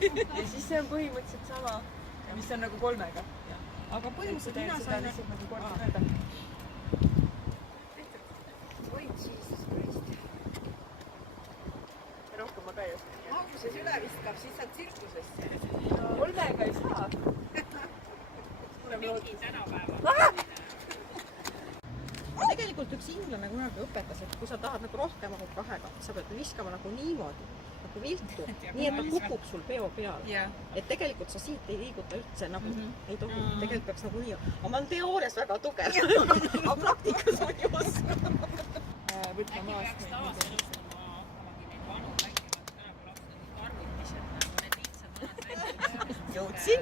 ja siis see on põhimõtteliselt sama, mis on nagu 3-ga. Aga põhimõtteliselt mina sain nagu kord mööda. Võid siis tõesti. Rohkem ma ka ei oska. Alguses üle viskab, siis saad tsirkusesse. 3-ga ei saa. Mingi tänapäeva. Tegelikult üks inglane kunagi õpetas, et kui sa tahad nagu rohkem nagu 2-ga, sa pead viskama nagu niimoodi, nagu viltu, nii et ta kukub sul peo peale. Et tegelikult sa siit ei liiguta üldse nagu ei tohi. Tegelikult peaks nagu nii. Aga ma olen teoorias väga tugev. Aga praktikas ma ei oska. Võtma maast. Peaks tavaselustama hakkamagi neid vanu mängivad tänapäeva lapsed arvutis, et nagu need lihtsad vanad mängid. Jõudsin.